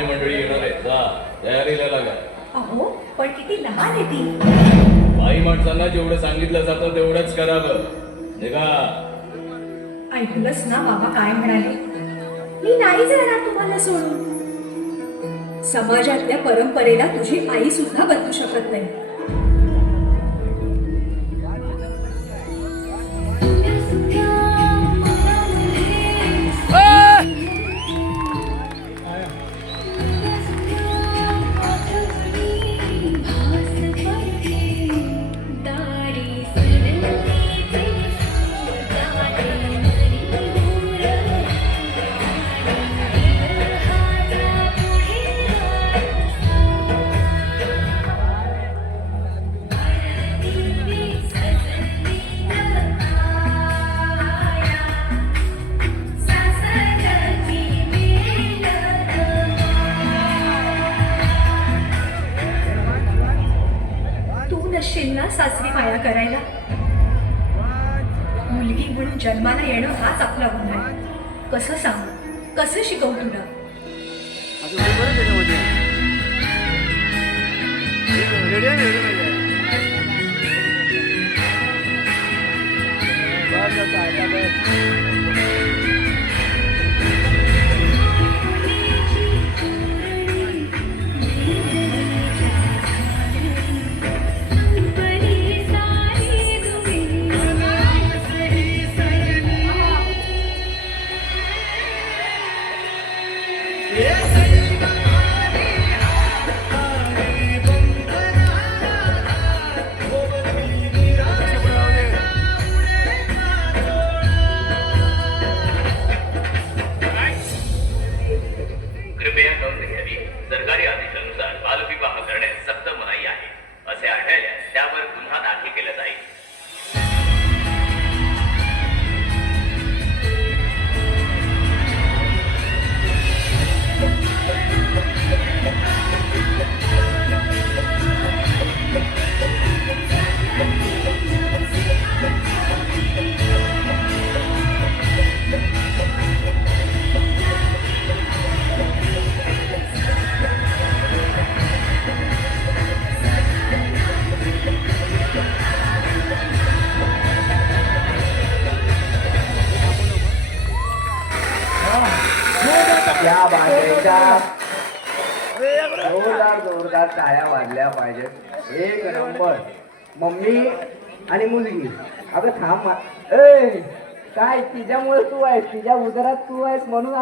पाहुणे मंडळी येणार आहेत. जा तयारीला लागा. अहो पण किती लहान आहे ती. बाई माणसांना जेवढं सांगितलं जातं तेवढंच करावं. निघा. ऐकलंस ना बाबा काय म्हणाले? मी नाही जाणार तुम्हाला सोडून. समाजातल्या परंपरेला तुझी आई सुद्धा बदलू शकत नाही. ना सासरी माया करायला. मुलगी म्हणून जन्माला येणं हाच आपला गुन्हा आहे. कसं सांग, कसं शिकवू तुला? कृपया नोंद घ्यावी. सरकारी आदेशानुसार बालविवाह करण्यास सक्त मनाई आहे. असे आढळल्यास त्यावर गुन्हा दाखल केला जाईल. या बाजाराच्या जोरदार टाळ्या वाजल्या पाहिजेत. एक नंबर. मम्मी आणि मुलगी. अगं थांब. ए काय तिच्यामुळे तू आहेस, तिच्या उदरात तू आहेस म्हणून